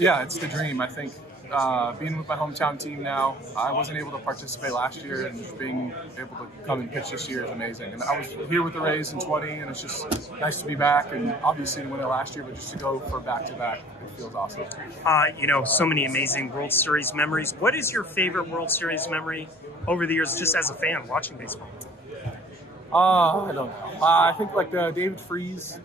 It's the dream. I think being with my hometown team now, I wasn't able to participate last year, and just being able to come and pitch this year is amazing. And I was here with the Rays in 20, and it's just nice to be back. And obviously to win it last year, but just to go for back-to-back, it feels awesome. So many amazing World Series memories. What is your favorite World Series memory over the years, just as a fan watching baseball? I don't know. I think like the David Freese,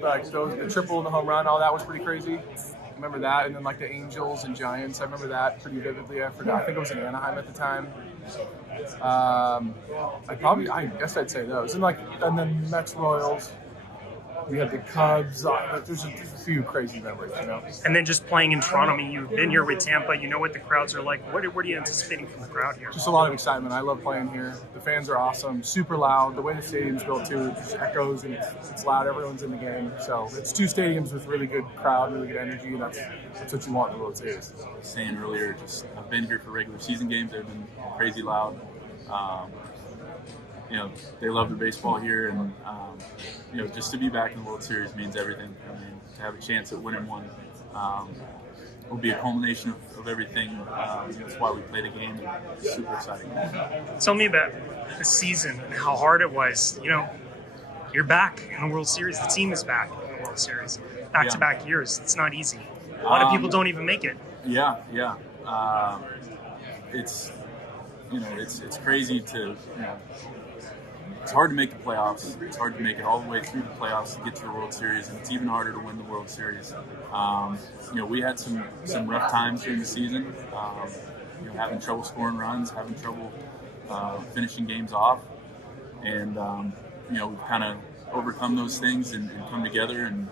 like the triple and the home run, all that was pretty crazy. I remember that, and then like the Angels and Giants, I remember that pretty vividly. I forgot. I think it was in Anaheim at the time. I guess I'd say those, and then Mets Royals. We had the Cubs. There's a few crazy memories, And then just playing in Toronto. I mean, you've been here with Tampa. You know what the crowds are like. What are you anticipating from the crowd here? Just a lot of excitement. I love playing here. The fans are awesome, super loud. The way the stadium's built too, it just echoes and it's loud. Everyone's in the game. So it's two stadiums with really good crowd, really good energy, and that's what you want in the World Series. Saying earlier, I've been here for regular season games. They've been crazy loud. They love the baseball here, and just to be back in the World Series means everything. I mean, to have a chance at winning one will be a culmination of everything. That's why we play the game, and it's super exciting. Tell me about the season and how hard it was. You're back in the World Series. The team is back in the World Series. Back-to-back years. It's not easy. A lot of people don't even make it. Yeah. It's crazy to it's hard to make the playoffs. It's hard to make it all the way through the playoffs to get to the World Series, and it's even harder to win the World Series. We had some rough times during the season, having trouble scoring runs, having trouble finishing games off, and we've kind of overcome those things and come together, and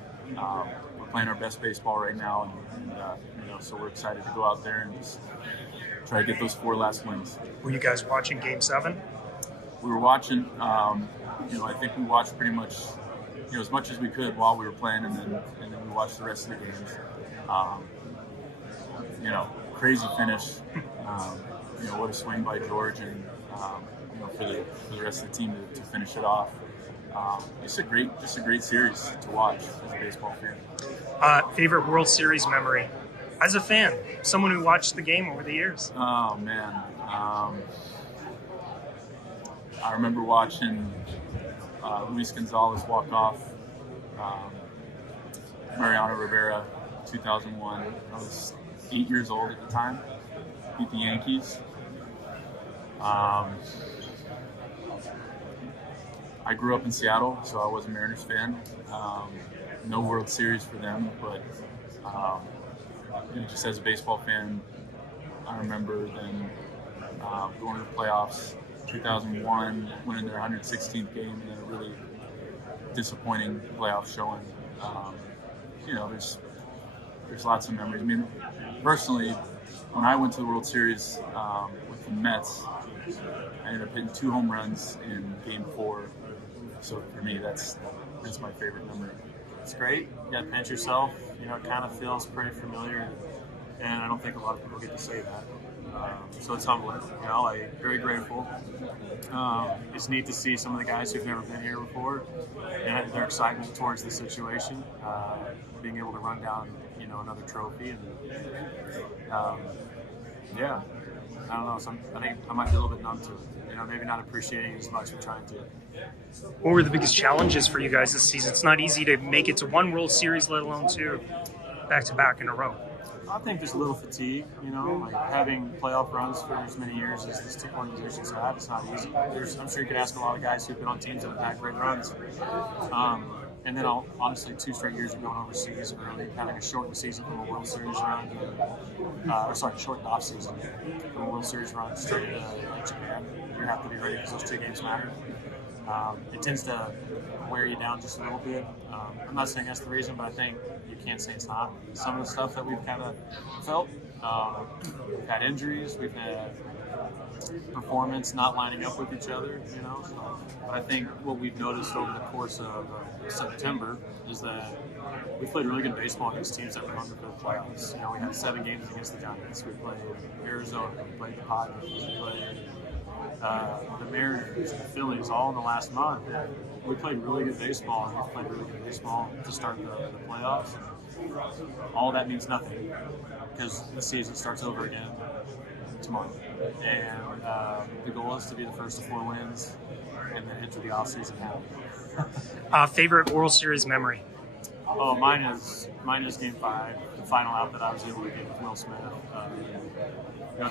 we're playing our best baseball right now, and so we're excited to go out there and just try to get those 4 last wins. Were you guys watching Game 7? We were watching. I think we watched pretty much, as much as we could while we were playing, and then we watched the rest of the games. Crazy finish. What a swing by George, and for the rest of the team to finish it off. Just a great series to watch as a baseball fan. Favorite World Series memory as a fan, someone who watched the game over the years. Oh man. I remember watching Luis Gonzalez walk off Mariano Rivera, 2001. I was 8 years old at the time. Beat the Yankees. I grew up in Seattle, so I was a Mariners fan. No World Series for them, but just as a baseball fan, I remember them going to the playoffs. 2001, winning their 116th game, and then a really disappointing playoff showing. There's lots of memories. I mean, personally, when I went to the World Series with the Mets, I ended up hitting 2 home runs in Game 4. So for me, that's my favorite memory. It's great. You got to pinch yourself. It kind of feels pretty familiar, and I don't think a lot of people get to say that. So it's humbling, very grateful. It's neat to see some of the guys who've never been here before and their excitement towards the situation, being able to run down, another trophy. And I don't know. I think I might be a little bit numb to it. Maybe not appreciating as much as trying to. What were the biggest challenges for you guys this season? It's not easy to make it to one World Series, let alone 2 back-to-back in a row. I think there's a little fatigue, like having playoff runs for as many years as these 2 organizations have. It's not easy. I'm sure you could ask a lot of guys who've been on teams that have had great runs. And then honestly, 2 straight years of going overseas early, having a shortened season from a World Series run, shortened off season from a World Series run straight to Japan. You have to be ready because those 2 games matter. It tends to wear you down just a little bit. I'm not saying that's the reason, but I think you can't say it's not. Some of the stuff that we've kind of felt, we've had injuries, we've had performance not lining up with each other, So, but I think what we've noticed over the course of September is that we played really good baseball against teams that were hungry for the playoffs. We had 7 games against the Giants. We played Arizona. We played the Padres. We played the Mariners and the Phillies all in the last month. We played really good baseball, and we played really good baseball to start the playoffs. all that means nothing because the season starts over again tomorrow. And the goal is to be the first to 4 wins and then enter the offseason happy. Favorite World Series memory? Oh, mine is Game 5, the final out that I was able to get with Will Smith.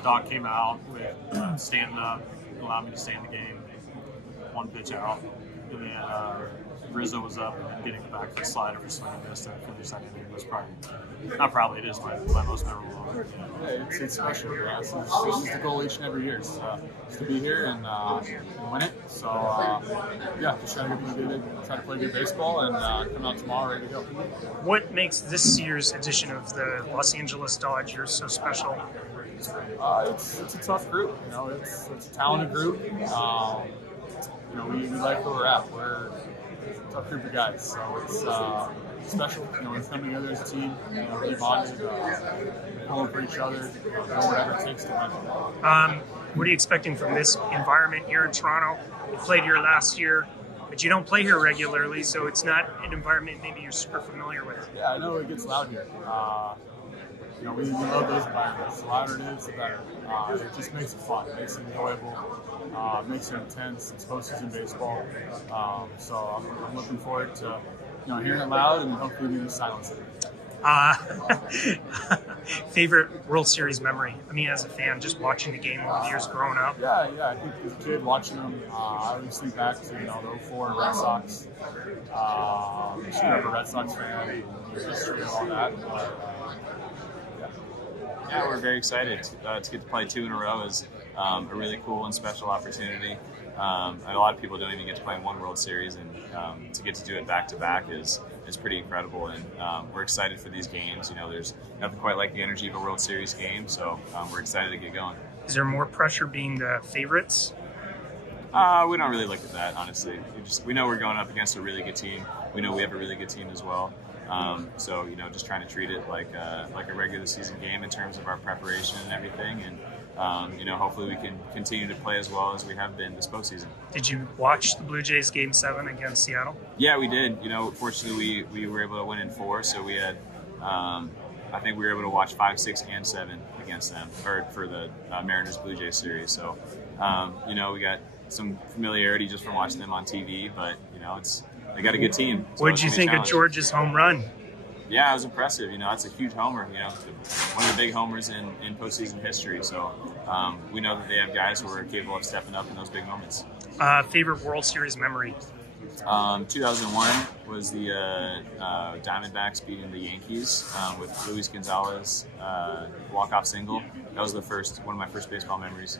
Doc came out with standing up, allowed me to stay in the game, 1 pitch out, and then Rizzo was up and then getting the back foot slider for swing and miss to finish that inning was it is my most memorable moment. Yeah, it's special. Yeah. This is the goal each and every year, is to be here and win it. So yeah, just try to play good baseball and come out tomorrow ready to go. What makes this year's edition of the Los Angeles Dodgers so special? It's a tough group. It's a talented group. We like where we're at. We're a tough group of guys, so it's special. We come together as a team, really bonded, pulling for each other, whatever it takes to win. What are you expecting from this environment here in Toronto? You played here last year, but you don't play here regularly, so it's not an environment maybe you're super familiar with. Yeah, I know it gets loud here. We love those environments. The louder it is, the better. It just makes it fun. It makes it enjoyable. Makes it intense. It's postseason baseball. So I'm looking forward to hearing it loud and hopefully we can silence it. Favorite World Series memory? I mean, as a fan, just watching the game over the years growing up. Yeah. I think as a kid watching them, I always think back to the 04 Red Sox. Just grew up a Red Sox fan, history and all that. Yeah, we're very excited to get to play 2 in a row is a really cool and special opportunity. And a lot of people don't even get to play in 1 World Series, and to get to do it back to back is pretty incredible. And we're excited for these games. There's nothing quite like the energy of a World Series game, so we're excited to get going. Is there more pressure being the favorites? We don't really look at that, honestly. We know we're going up against a really good team. We know we have a really good team as well. So just trying to treat it like a regular season game in terms of our preparation and everything, and hopefully we can continue to play as well as we have been this postseason. Did you watch the Blue Jays Game 7 against Seattle? Yeah, we did. Fortunately we were able to win in 4, so we had I think we were able to watch 5, 6, and 7 against them for the Mariners Blue Jays series. So we got some familiarity just from watching them on TV, but they got a good team. So what did you think of George's home run? Yeah, it was impressive. That's a huge homer. One of the big homers in postseason history. So we know that they have guys who are capable of stepping up in those big moments. Favorite World Series memory? 2001 was the Diamondbacks beating the Yankees with Luis Gonzalez walk-off single. That was one of my first baseball memories.